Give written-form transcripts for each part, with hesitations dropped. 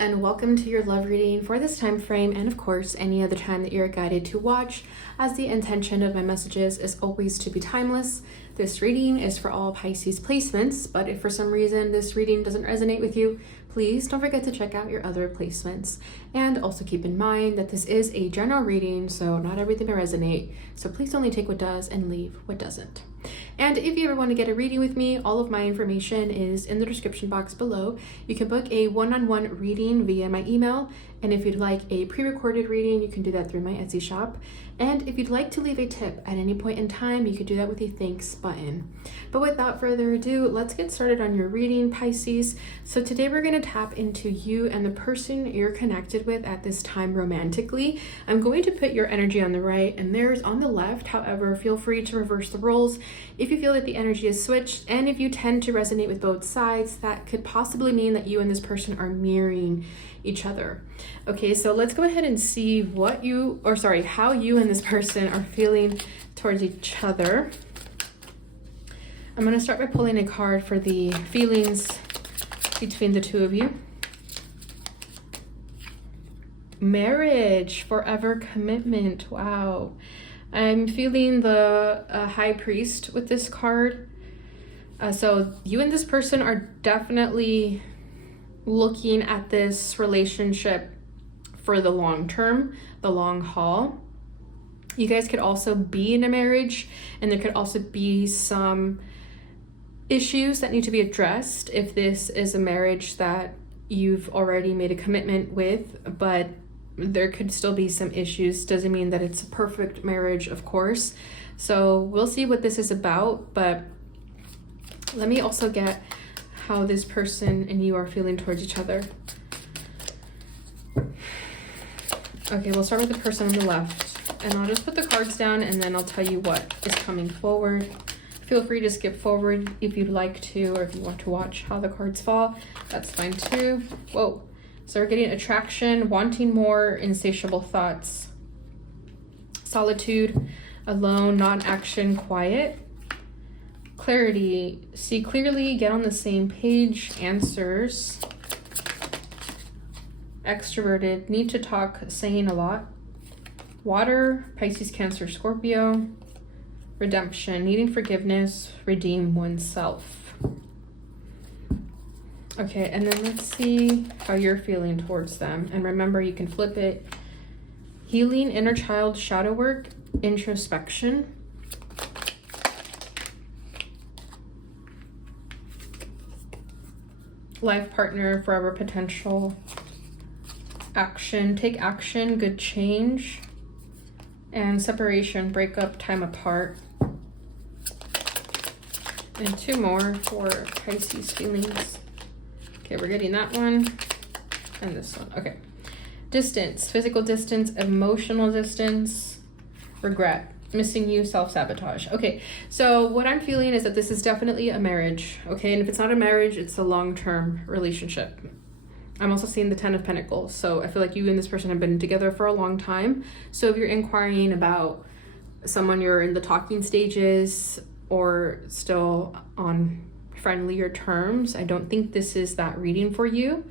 and welcome to your love reading for this time frame, and of course any other time that you're guided to watch, as the intention of my messages is always to be timeless. This reading is for all Pisces placements, but if for some reason this reading doesn't resonate with you, please don't forget to check out your other placements. And also keep in mind that this is a general reading, so not everything will resonate, so please only take what does and leave what doesn't. And if you ever want to get a reading with me, all of my information is in the description box below. You can book a one-on-one reading via my email, and if you'd like a pre-recorded reading, you can do that through my Etsy shop. And if you'd like to leave a tip at any point in time, you could do that with the thanks button. But without further ado, let's get started on your reading, Pisces. So today we're going to tap into you and the person you're connected with at this time romantically. I'm going to put your energy on the right and theirs on the left. However, feel free to reverse the roles if you feel that the energy is switched. And if you tend to resonate with both sides, that could possibly mean that you and this person are mirroring each other. Okay, so let's go ahead and see how you and this person are feeling towards each other. I'm going to start by pulling a card for the feelings between the two of you. Marriage, forever commitment. Wow. I'm feeling the High Priest with this card. So you and this person are definitely looking at this relationship for the long term, the long haul. You guys could also be in a marriage, and there could also be some issues that need to be addressed if this is a marriage that you've already made a commitment with, but there could still be some issues. Doesn't mean that it's a perfect marriage, of course. So we'll see what this is about, but let me also get how this person and you are feeling towards each other. Okay, we'll start with the person on the left, and I'll just put the cards down and then I'll tell you what is coming forward. Feel free to skip forward if you'd like to, or if you want to watch how the cards fall, that's fine too. Whoa. So we're getting attraction, wanting more, insatiable thoughts, solitude, alone, non-action, quiet, clarity, see clearly, get on the same page, answers, extroverted, need to talk, saying a lot, water, Pisces, Cancer, Scorpio, redemption, needing forgiveness, redeem oneself. Okay, and then let's see how you're feeling towards them. And remember, you can flip it. Healing, inner child, shadow work, introspection. Life partner, forever potential. Action, take action, good change. And separation, breakup, time apart. And two more for Pisces feelings. Okay, we're getting that one and this one. Okay. Distance, physical distance, emotional distance, regret, missing you, self-sabotage. Okay, so what I'm feeling is that this is definitely a marriage, okay? And if it's not a marriage, it's a long-term relationship. I'm also seeing the Ten of Pentacles, so I feel like you and this person have been together for a long time. So if you're inquiring about someone you're in the talking stages or still on friendlier terms, I don't think this is that reading for you.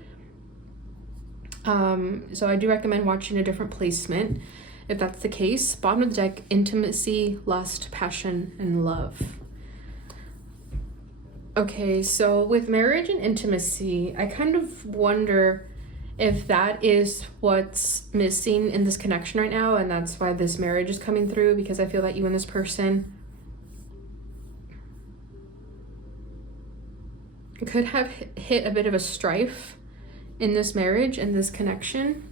So I do recommend watching a different placement if that's the case. Bottom of the deck, intimacy, lust, passion, and love. Okay, so with marriage and intimacy, I kind of wonder if that is what's missing in this connection right now, and that's why this marriage is coming through, because I feel that you and this person could have hit a bit of a strife in this marriage and this connection.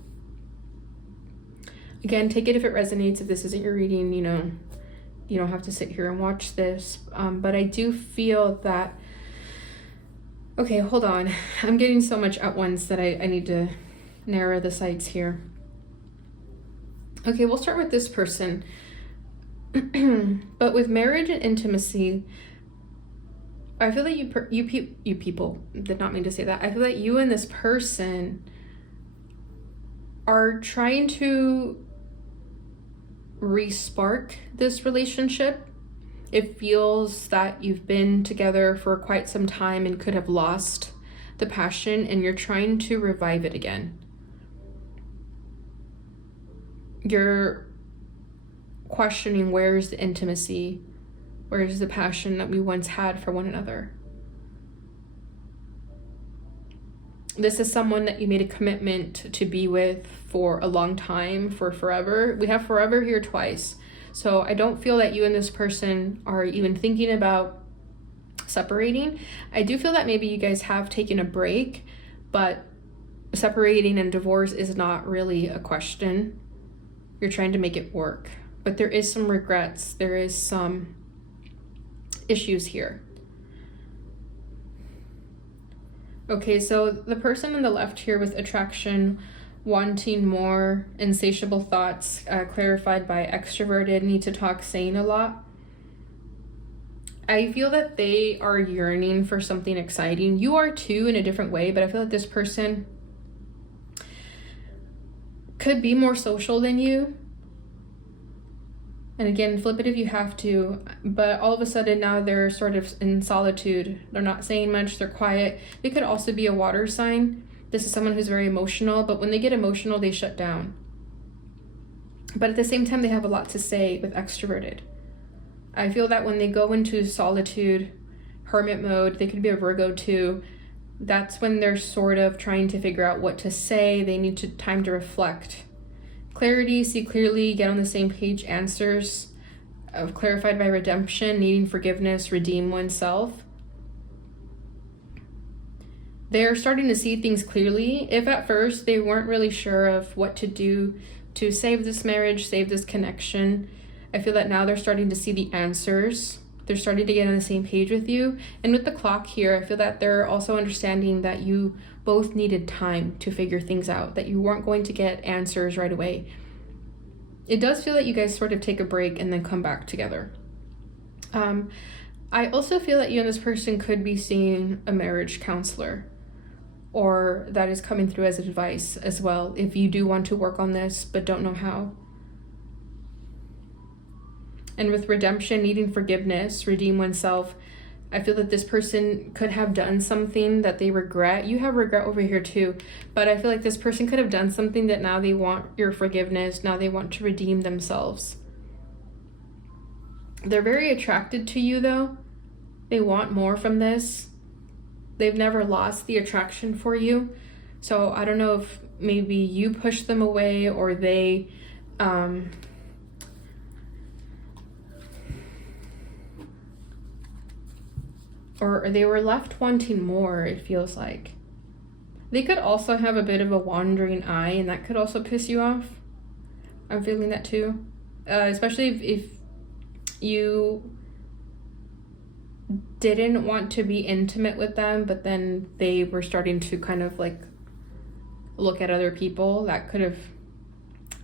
Again, take it if it resonates. If this isn't your reading, you don't have to sit here and watch this. But I do feel that, okay, hold on. I'm getting so much at once that I need to narrow the sights here. Okay, we'll start with this person. But with marriage and intimacy, I feel that you people, did not mean to say that. I feel that you and this person are trying to re-spark this relationship. It feels that you've been together for quite some time and could have lost the passion and you're trying to revive it again. You're questioning, where's the intimacy? Where's the passion that we once had for one another? This is someone that you made a commitment to be with for a long time, for forever. We have forever here twice. So I don't feel that you and this person are even thinking about separating. I do feel that maybe you guys have taken a break, but separating and divorce is not really a question. You're trying to make it work. But there is some regrets. There is some issues here. Okay, so the person on the left here with attraction, wanting more, insatiable thoughts, clarified by extroverted, need to talk, saying a lot. I feel that they are yearning for something exciting. You are too, in a different way, but I feel like this person could be more social than you. And again, flip it if you have to, but all of a sudden now they're sort of in solitude. They're not saying much, they're quiet. They could also be a water sign. This is someone who's very emotional, but when they get emotional, they shut down. But at the same time, they have a lot to say with extroverted. I feel that when they go into solitude, hermit mode, they could be a Virgo too. That's when they're sort of trying to figure out what to say. They need time to reflect. Clarity, see clearly, get on the same page, answers, clarified by redemption, needing forgiveness, redeem oneself. They're starting to see things clearly. If at first they weren't really sure of what to do to save this marriage, save this connection, I feel that now they're starting to see the answers. They're starting to get on the same page with you. And with the clock here, I feel that they're also understanding that you both needed time to figure things out, that you weren't going to get answers right away. It does feel that you guys sort of take a break and then come back together. I also feel that you and this person could be seeing a marriage counselor, or that is coming through as advice as well, if you do want to work on this but don't know how. And with redemption, needing forgiveness, redeem oneself, I feel that this person could have done something that they regret. You have regret over here too, but I feel like this person could have done something that now they want your forgiveness. Now they want to redeem themselves. They're very attracted to you though. They want more from this. They've never lost the attraction for you. So I don't know if maybe you push them away or they, or they were left wanting more, it feels like. They could also have a bit of a wandering eye, and that could also piss you off. I'm feeling that too. Especially if you didn't want to be intimate with them, but then they were starting to kind of like look at other people. That could have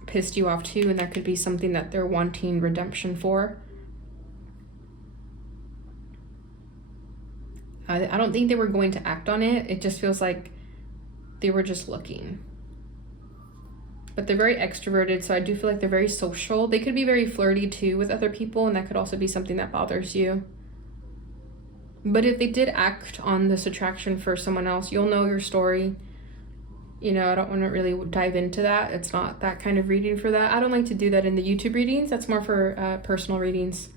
pissed you off too, and that could be something that they're wanting redemption for. I don't think they were going to act on it. It just feels like they were just looking. But they're very extroverted, so I do feel like they're very social. They could be very flirty too with other people, and that could also be something that bothers you. But if they did act on this attraction for someone else, you'll know your story. You know, I don't want to really dive into that. It's not that kind of reading for that. I don't like to do that in the YouTube readings. That's more for personal readings.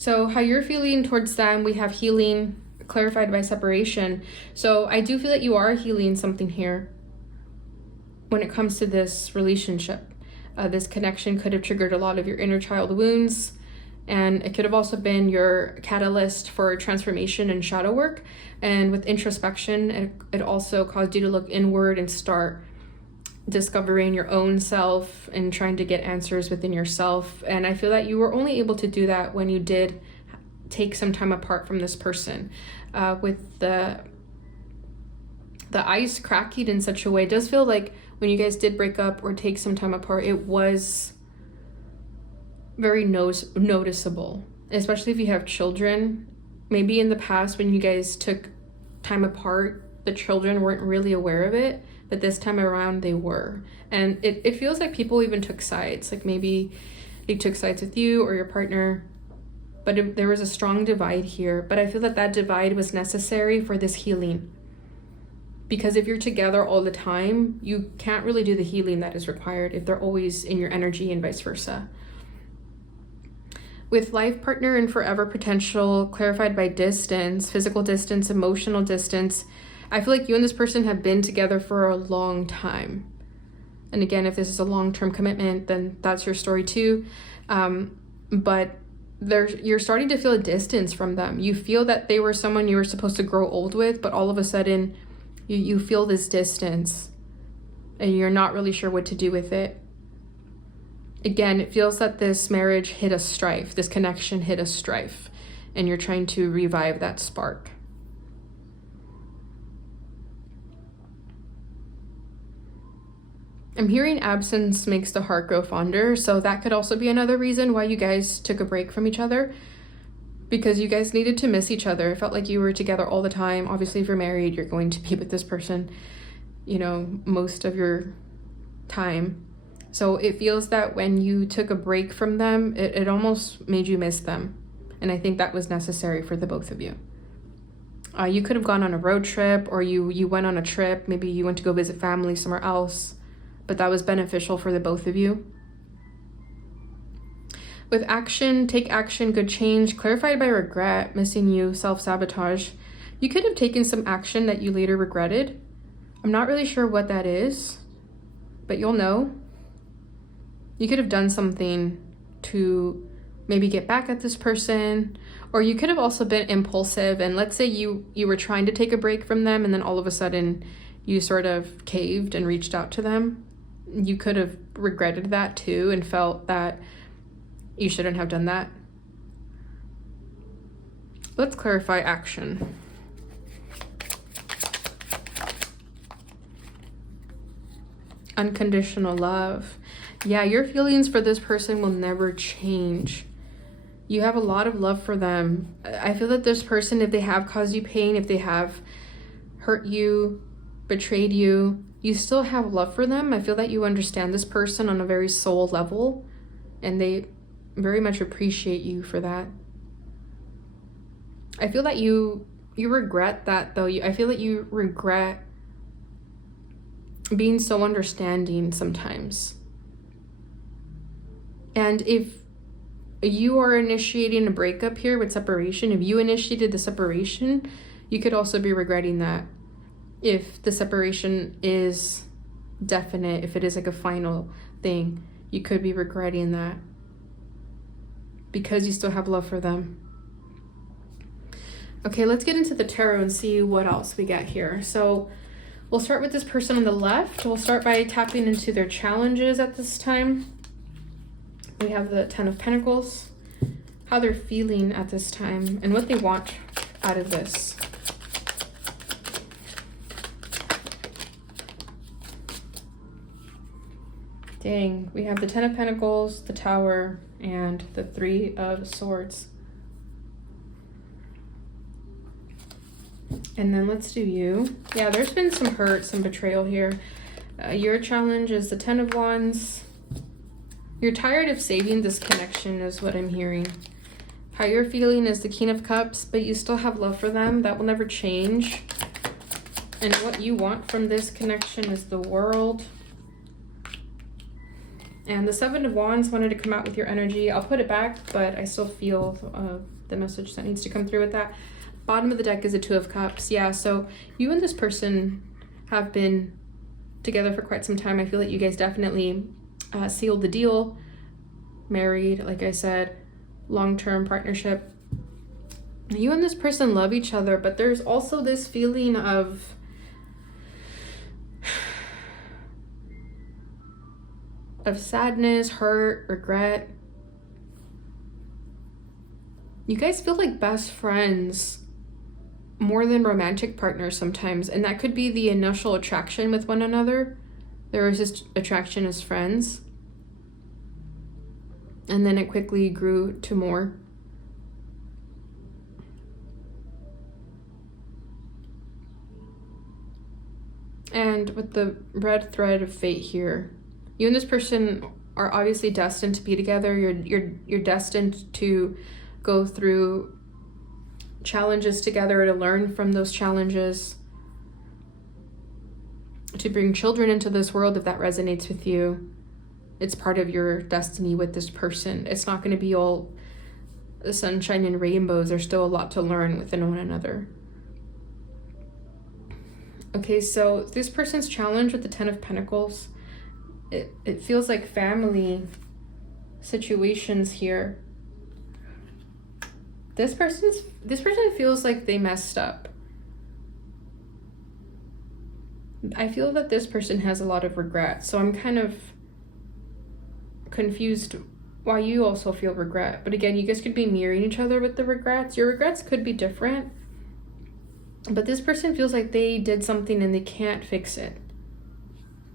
So how you're feeling towards them, we have healing, clarified by separation. So I do feel that you are healing something here when it comes to this relationship. This connection could have triggered a lot of your inner child wounds, and it could have also been your catalyst for transformation and shadow work. And with introspection, it also caused you to look inward and start discovering your own self and trying to get answers within yourself. And I feel that you were only able to do that when you did take some time apart from this person. With the ice cracking in such a way, it does feel like when you guys did break up or take some time apart, it was very noticeable, especially if you have children. Maybe in the past when you guys took time apart, the children weren't really aware of it, but this time around they were. And it feels like people even took sides, like maybe they took sides with you or your partner. but there was a strong divide here. But I feel that that divide was necessary for this healing. Because if you're together all the time, you can't really do the healing that is required if they're always in your energy and vice versa. With life partner and forever potential clarified by distance, physical distance, emotional distance, I feel like you and this person have been together for a long time. And again, if this is a long-term commitment, then that's your story too. But you're starting to feel a distance from them. You feel that they were someone you were supposed to grow old with, but all of a sudden you feel this distance and you're not really sure what to do with it. Again, it feels that this marriage hit a strife, this connection hit a strife, and you're trying to revive that spark. I'm hearing absence makes the heart grow fonder, so that could also be another reason why you guys took a break from each other, because you guys needed to miss each other. It felt like you were together all the time. Obviously, if you're married, you're going to be with this person, most of your time. So it feels that when you took a break from them, it almost made you miss them. And I think that was necessary for the both of you. You could have gone on a road trip, or you went on a trip. Maybe you went to go visit family somewhere else, but that was beneficial for the both of you. With action, take action, good change, clarified by regret, missing you, self-sabotage. You could have taken some action that you later regretted. I'm not really sure what that is, but you'll know. You could have done something to maybe get back at this person, or you could have also been impulsive. And let's say you were trying to take a break from them, and then all of a sudden you sort of caved and reached out to them. You could have regretted that too and felt that you shouldn't have done that. Let's clarify action. Unconditional love. Yeah, your feelings for this person will never change. You have a lot of love for them. I feel that this person, if they have caused you pain, if they have hurt you, betrayed you, you still have love for them. I feel that you understand this person on a very soul level, and they very much appreciate you for that. I feel that you regret that though. I feel that you regret being so understanding sometimes. And if you are initiating a breakup here with separation, if you initiated the separation, you could also be regretting that. If the separation is definite, if it is like a final thing, you could be regretting that because you still have love for them. Okay, let's get into the tarot and see what else we get here. So we'll start with this person on the left. We'll start by tapping into their challenges at this time. We have the Ten of Pentacles, how they're feeling at this time, and what they want out of this. Dang, we have the Ten of Pentacles, the Tower, and the Three of Swords. And then let's do you. Yeah, there's been some hurt, some betrayal here. Your challenge is the Ten of Wands. You're tired of saving this connection is what I'm hearing. How you're feeling is the King of Cups, but you still have love for them. That will never change. And what you want from this connection is the World. And the Seven of Wands wanted to come out with your energy. I'll put it back, but I still feel the message that needs to come through with that. Bottom of the deck is a Two of Cups. Yeah, so you and this person have been together for quite some time. I feel that you guys definitely sealed the deal. Married, like I said, long-term partnership. You and this person love each other, but there's also this feeling of sadness, hurt, regret. You guys feel like best friends more than romantic partners sometimes, and that could be the initial attraction with one another. There was this attraction as friends, and then it quickly grew to more. And with the red thread of fate here, you and this person are obviously destined to be together. You're destined to go through challenges together, to learn from those challenges, to bring children into this world if that resonates with you. It's part of your destiny with this person. It's not going to be all sunshine and rainbows. There's still a lot to learn within one another. Okay, so this person's challenge with the Ten of Pentacles, it feels like family situations here. This person feels like they messed up. I feel that this person has a lot of regret, so I'm kind of confused why you also feel regret. But again, you guys could be mirroring each other with the regrets. Your regrets could be different, but this person feels like they did something and they can't fix it.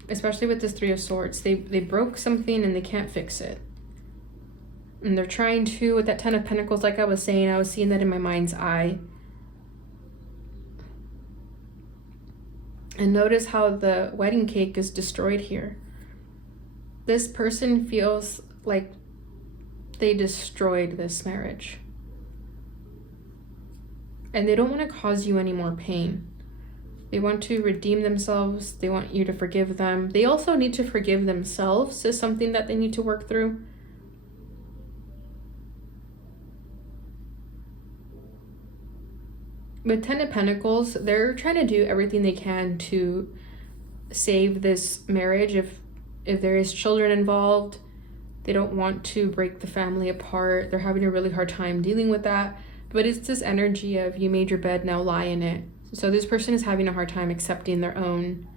Especially with this Three of Swords. They broke something and they can't fix it. And they're trying to, with that Ten of Pentacles, like I was saying, I was seeing that in my mind's eye. And notice how the wedding cake is destroyed here. This person feels like they destroyed this marriage. And they don't want to cause you any more pain. They want to redeem themselves. They want you to forgive them. They also need to forgive themselves, is something that they need to work through. With Ten of Pentacles, they're trying to do everything they can to save this marriage. If there is children involved, they don't want to break the family apart. They're having a really hard time dealing with that. But it's this energy of you made your bed, now lie in it. So this person is having a hard time accepting their own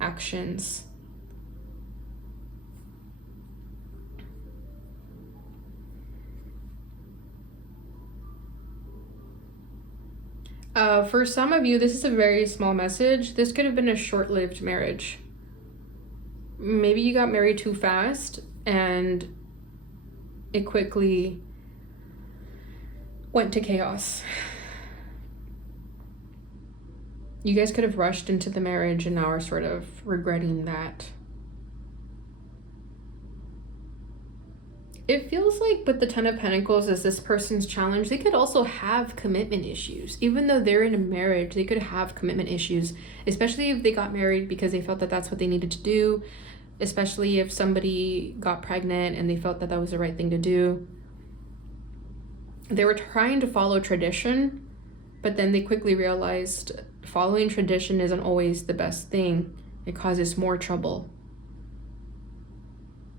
actions. For some of you, this is a very small message. This could have been a short-lived marriage. Maybe you got married too fast and it quickly went to chaos. You guys could have rushed into the marriage and now are sort of regretting that. It feels like with the Ten of Pentacles as this person's challenge, they could also have commitment issues. Even though they're in a marriage, they could have commitment issues, especially if they got married because they felt that that's what they needed to do, especially if somebody got pregnant and they felt that that was the right thing to do. They were trying to follow tradition, but then they quickly realized following tradition isn't always the best thing. It causes more trouble.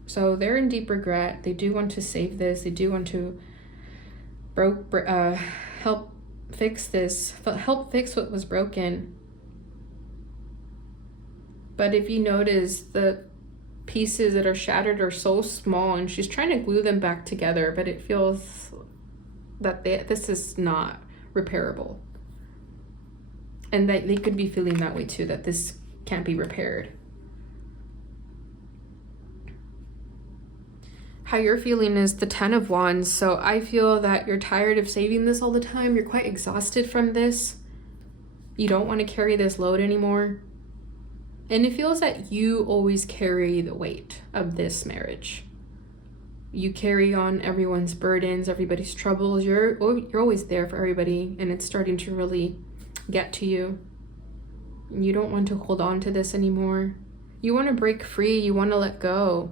So they're in deep regret. They do want to save this. They do want to help fix this, help fix what was broken. But if you notice, the pieces that are shattered are so small and she's trying to glue them back together, but it feels that this is not repairable. And that they could be feeling that way too, that this can't be repaired. How you're feeling is the Ten of Wands. So I feel that you're tired of saving this all the time. You're quite exhausted from this. You don't want to carry this load anymore. And it feels that you always carry the weight of this marriage. You carry on everyone's burdens, everybody's troubles. You're always there for everybody, and it's starting to really get to you. You don't want to hold on to this anymore. You want to break free. You want to let go.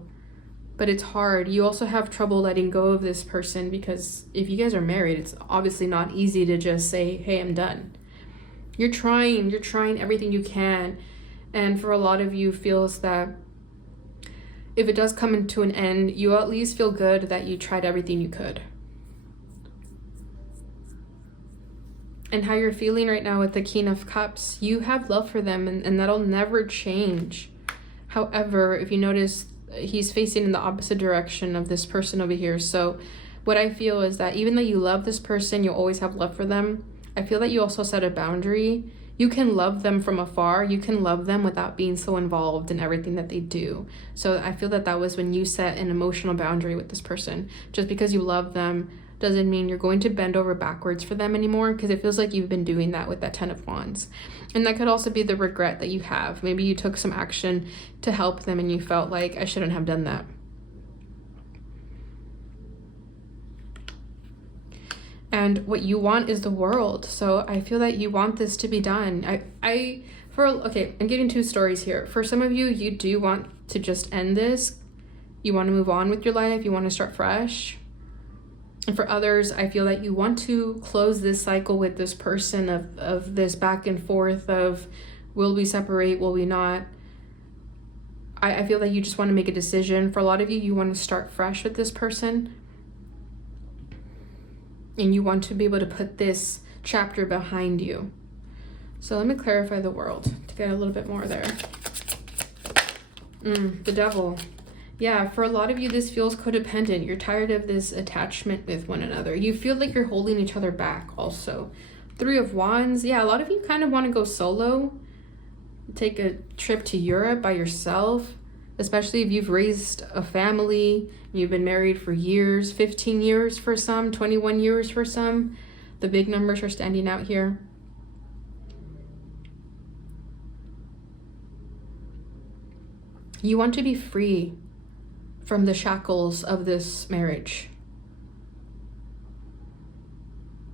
But it's hard. You also have trouble letting go of this person because if you guys are married, it's obviously not easy to just say, hey, I'm done. You're trying everything you can. And for a lot of you, feels that if it does come into an end, you at least feel good that you tried everything you could. And how you're feeling right now with the King of Cups, you have love for them and that'll never change. However, if you notice, he's facing in the opposite direction of this person over here. So what I feel is that even though you love this person, you'll always have love for them. I feel that you also set a boundary. You can love them from afar. You can love them without being so involved in everything that they do. So I feel that that was when you set an emotional boundary with this person. Just because you love them doesn't mean you're going to bend over backwards for them anymore, because it feels like you've been doing that with that Ten of Wands. And that could also be the regret that you have. Maybe you took some action to help them and you felt like, I shouldn't have done that. And what you want is the world. So I feel that you want this to be done. I'm giving two stories here. For some of you, you do want to just end this. You want to move on with your life. You want to start fresh. And for others, I feel that you want to close this cycle with this person of this back and forth of, will we separate, will we not? I feel that you just want to make a decision. For a lot of you, you want to start fresh with this person. And you want to be able to put this chapter behind you. So let me clarify the world to get a little bit more there. The devil. Yeah, for a lot of you, this feels codependent. You're tired of this attachment with one another. You feel like you're holding each other back also. 3 of Wands. Yeah, a lot of you kind of want to go solo. Take a trip to Europe by yourself. Especially if you've raised a family. You've been married for years. 15 years for some. 21 years for some. The big numbers are standing out here. You want to be free from the shackles of this marriage.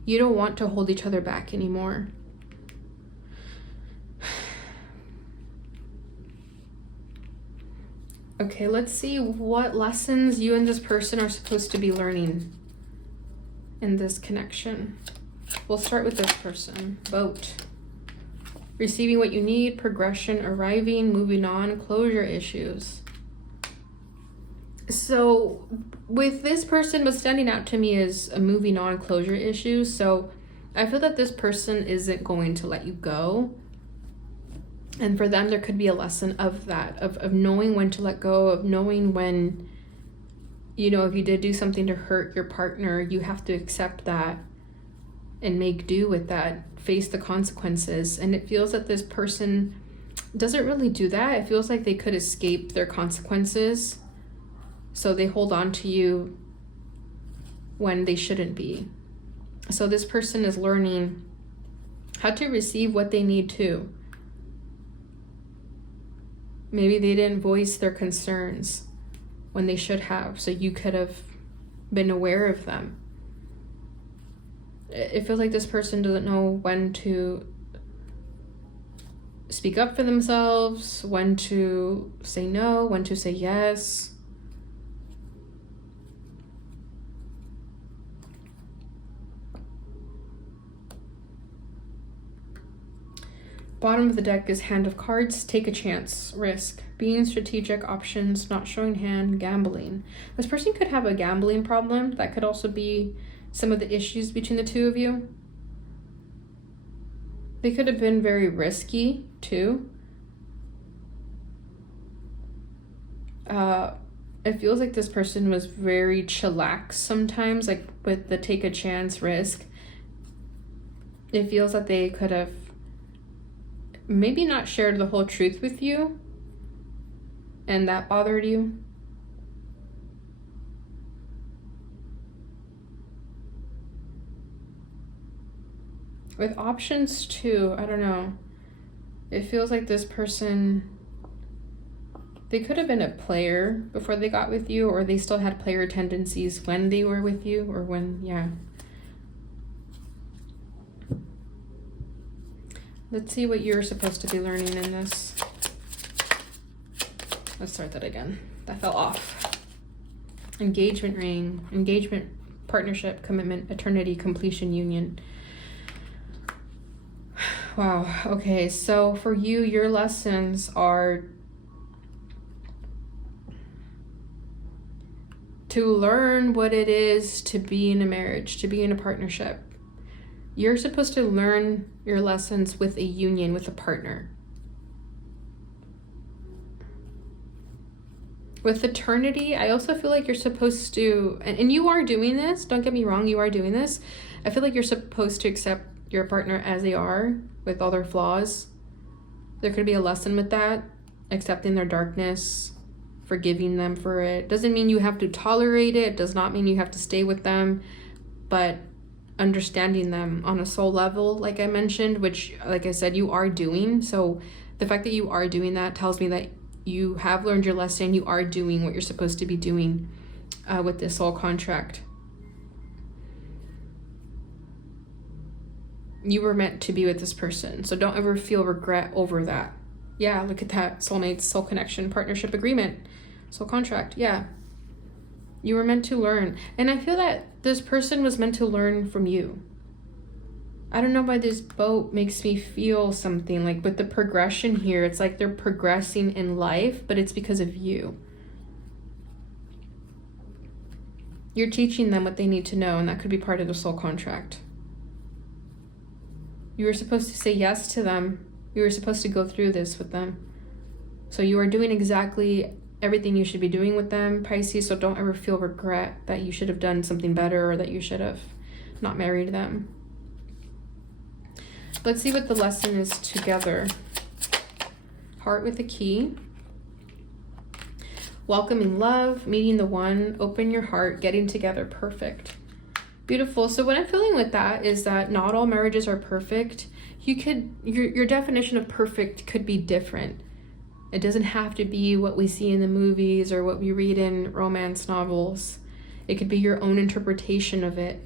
You don't want to hold each other back anymore. Okay, let's see what lessons you and this person are supposed to be learning in this connection. We'll start with this person. Boat. Receiving what you need, progression, arriving, moving on, closure issues. So with this person, what's standing out to me is a moving on, closure issues. So I feel that this person isn't going to let you go. And for them, there could be a lesson of that, of knowing when to let go, of knowing when, if you did do something to hurt your partner, you have to accept that and make do with that, face the consequences. And it feels that this person doesn't really do that. It feels like they could escape their consequences. So they hold on to you when they shouldn't be. So this person is learning how to receive what they need to. Maybe they didn't voice their concerns when they should have, so you could have been aware of them. It feels like this person doesn't know when to speak up for themselves, when to say no, when to say yes. Bottom of the deck is Hand of Cards. Take a chance, risk, being strategic, options, not showing hand, gambling. This person could have a gambling problem. That could also be some of the issues between the two of you. They could have been very risky too. It feels like this person was very chillax sometimes, like with the take a chance risk. It feels that they could have maybe not shared the whole truth with you, and that bothered you. With options too, I don't know. It feels like this person, they could have been a player before they got with you, or they still had player tendencies when they were with you, or yeah. Let's see what you're supposed to be learning in this. Let's start that again. That fell off. Engagement ring, engagement, partnership, commitment, eternity, completion, union. Wow, okay, so for you, your lessons are to learn what it is to be in a marriage, to be in a partnership. You're supposed to learn your lessons with a union, with a partner. With eternity, I also feel like you're supposed to, and you are doing this, don't get me wrong, you are doing this. I feel like you're supposed to accept your partner as they are, with all their flaws. There could be a lesson with that, accepting their darkness, forgiving them for it. Doesn't mean you have to tolerate it, does not mean you have to stay with them, but understanding them on a soul level, like I mentioned, which, like I said, you are doing. So the fact that you are doing that tells me that you have learned your lesson. You are doing what you're supposed to be doing with this soul contract. you were meant to be with this person. So don't ever feel regret over that. Yeah, look at that. Soulmates, soul connection, partnership agreement, soul contract. Yeah. You were meant to learn. And I feel that this person was meant to learn from you. I don't know why this boat makes me feel something like with the progression here. It's like they're progressing in life, but it's because of you. You're teaching them what they need to know, and that could be part of the soul contract. You were supposed to say yes to them. You were supposed to go through this with them. So you are doing exactly everything you should be doing with them, Pisces. So don't ever feel regret that you should have done something better or that you should have not married them. Let's see what the lesson is together. Heart with a key. Welcoming love, meeting the one, open your heart, getting together, perfect. Beautiful. So what I'm feeling with that is that not all marriages are perfect. Your definition of perfect could be different. It doesn't have to be what we see in the movies or what we read in romance novels. It could be your own interpretation of it.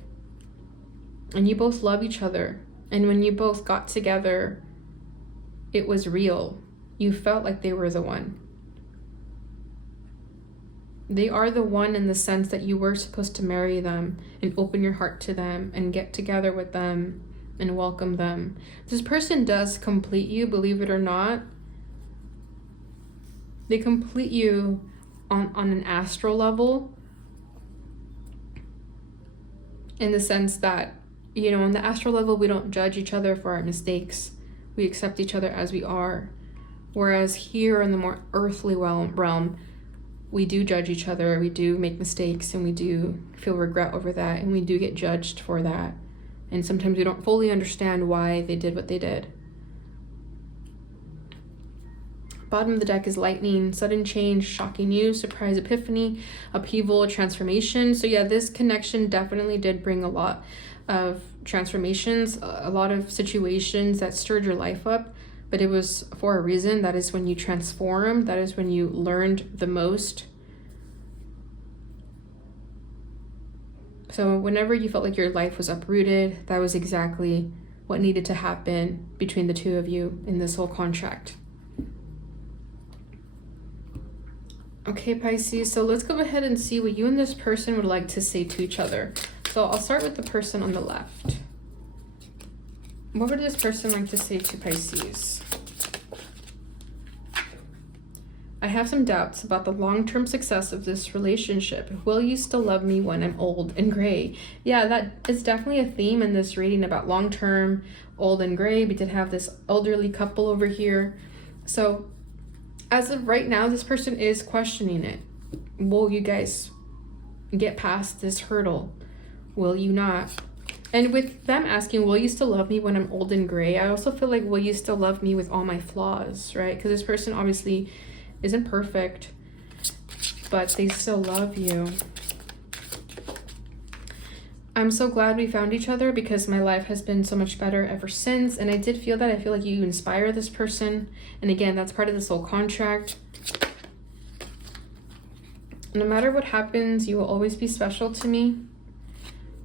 And you both love each other. And when you both got together, it was real. You felt like they were the one. They are the one in the sense that you were supposed to marry them and open your heart to them and get together with them and welcome them. This person does complete you, believe it or not. They complete you on an astral level, in the sense that, on the astral level, we don't judge each other for our mistakes. We accept each other as we are. Whereas here in the more earthly realm, we do judge each other, we do make mistakes, and we do feel regret over that, and we do get judged for that. And sometimes we don't fully understand why they did what they did. Bottom of the deck is lightning, sudden change, shocking news, surprise epiphany, upheaval, transformation. So yeah, this connection definitely did bring a lot of transformations, a lot of situations that stirred your life up, but it was for a reason. That is when you transformed. That is when you learned the most. So whenever you felt like your life was uprooted, that was exactly what needed to happen between the two of you in this whole contract. Okay, Pisces, so let's go ahead and see what you and this person would like to say to each other. So I'll start with the person on the left. What would this person like to say to Pisces? I have some doubts about the long-term success of this relationship. Will you still love me when I'm old and gray? Yeah, that is definitely a theme in this reading about long-term, old and gray. We did have this elderly couple over here. So as of right now, this person is questioning it. Will you guys get past this hurdle? Will you not? And with them asking, will you still love me when I'm old and gray? I also feel like, will you still love me with all my flaws, right? Because this person obviously isn't perfect, but they still love you. I'm so glad we found each other because my life has been so much better ever since. And I did feel that. I feel like you inspire this person. And again, that's part of the soul contract. No matter what happens, you will always be special to me.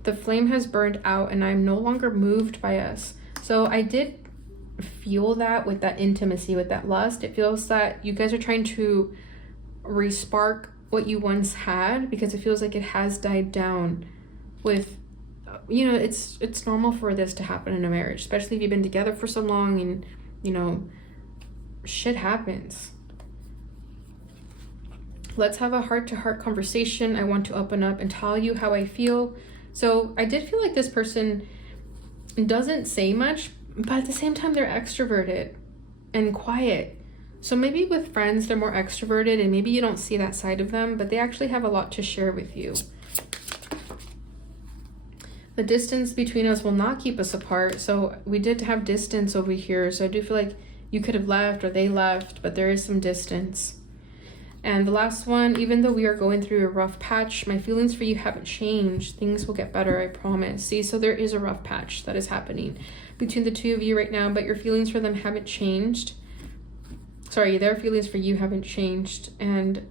The flame has burned out and I'm no longer moved by us. So I did feel that with that intimacy, with that lust. It feels that you guys are trying to re-spark what you once had, because it feels like it has died down with, it's normal for this to happen in a marriage, especially if you've been together for so long and, shit happens. Let's have a heart-to-heart conversation. I want to open up and tell you how I feel. So I did feel like this person doesn't say much, but at the same time, they're extroverted and quiet. So maybe with friends, they're more extroverted and maybe you don't see that side of them, but they actually have a lot to share with you. The distance between us will not keep us apart. So we did have distance over here. So I do feel like you could have left or they left, but there is some distance. And the last one, even though we are going through a rough patch, my feelings for you haven't changed. Things will get better, I promise. See, so there is a rough patch that is happening between the two of you right now, but your feelings for them haven't changed. Sorry, their feelings for you haven't changed. And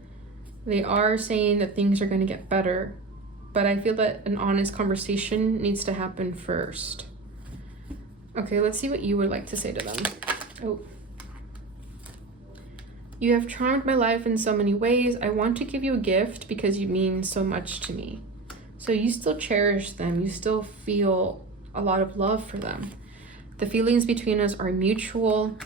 they are saying that things are going to get better. But I feel that an honest conversation needs to happen first. Okay, let's see what you would like to say to them. Oh. You have charmed my life in so many ways. I want to give you a gift because you mean so much to me. So you still cherish them. You still feel a lot of love for them. The feelings between us are mutual.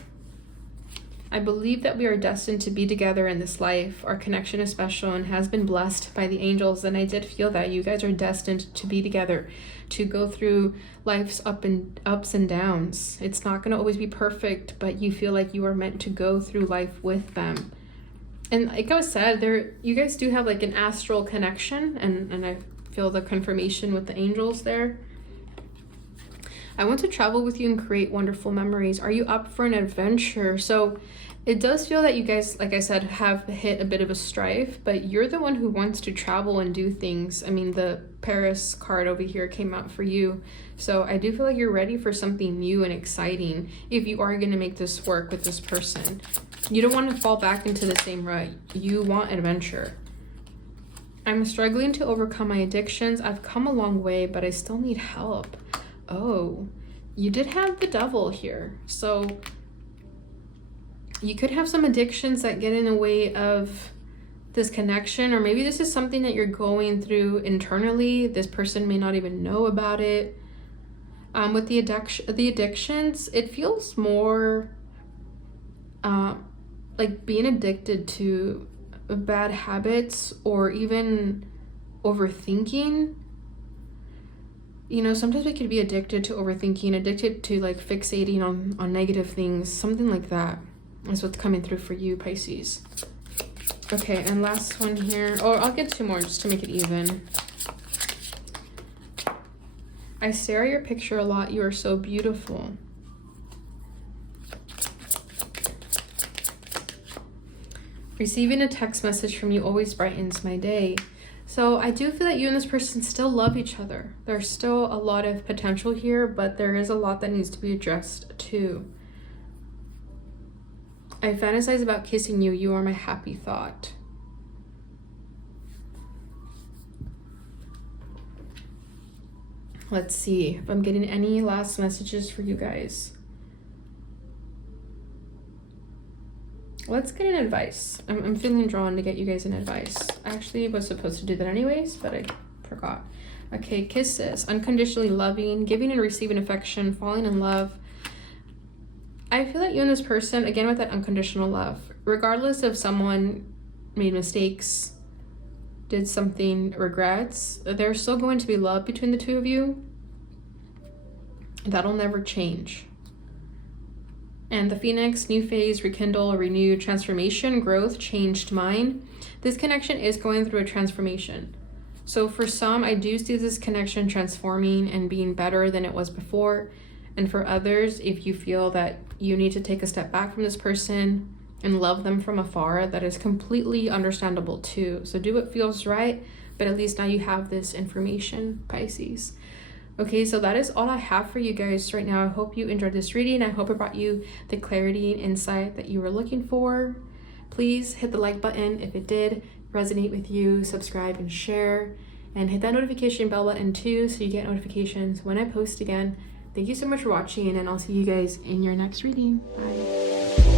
I believe that we are destined to be together in this life. Our connection is special and has been blessed by the angels. And I did feel that you guys are destined to be together, to go through life's ups and downs. It's not going to always be perfect, but you feel like you are meant to go through life with them. And like I said, you guys do have like an astral connection, and I feel the confirmation with the angels there. I want to travel with you and create wonderful memories. Are you up for an adventure? So it does feel that you guys, like I said, have hit a bit of a strife, but you're the one who wants to travel and do things. I mean, the Paris card over here came out for you. So I do feel like you're ready for something new and exciting if you are going to make this work with this person. You don't want to fall back into the same rut. You want adventure. I'm struggling to overcome my addictions. I've come a long way, but I still need help. Oh, you did have the devil here. So you could have some addictions that get in the way of this connection, or maybe this is something that you're going through internally. This person may not even know about it. With the addictions, it feels more like being addicted to bad habits or even overthinking. You know, sometimes we could be addicted to overthinking, addicted to like fixating on negative things. Something like that is what's coming through for you, Pisces. Okay, and last one here. Oh, I'll get two more just to make it even. I stare at your picture a lot. You are so beautiful. Receiving a text message from you always brightens my day. So I do feel that you and this person still love each other. There's still a lot of potential here, but there is a lot that needs to be addressed too. I fantasize about kissing you. You are my happy thought. Let's see if I'm getting any last messages for you guys. Let's get an advice. I'm feeling drawn to get you guys an advice. I actually was supposed to do that anyways, but I forgot. Okay, kisses. Unconditionally loving, giving and receiving affection, falling in love. I feel that you and this person, again with that unconditional love, regardless if someone made mistakes, did something, regrets, there's still going to be love between the two of you. That'll never change. And the Phoenix, new phase, rekindle, renew, transformation, growth, changed mind. This connection is going through a transformation. So for some, I do see this connection transforming and being better than it was before. And for others, if you feel that you need to take a step back from this person and love them from afar, that is completely understandable too. So do what feels right, but at least now you have this information, Pisces. Okay, so that is all I have for you guys right now. I hope you enjoyed this reading. I hope it brought you the clarity and insight that you were looking for. Please hit the like button if it did resonate with you, subscribe and share, and hit that notification bell button too so you get notifications when I post again. Thank you so much for watching, and I'll see you guys in your next reading. Bye.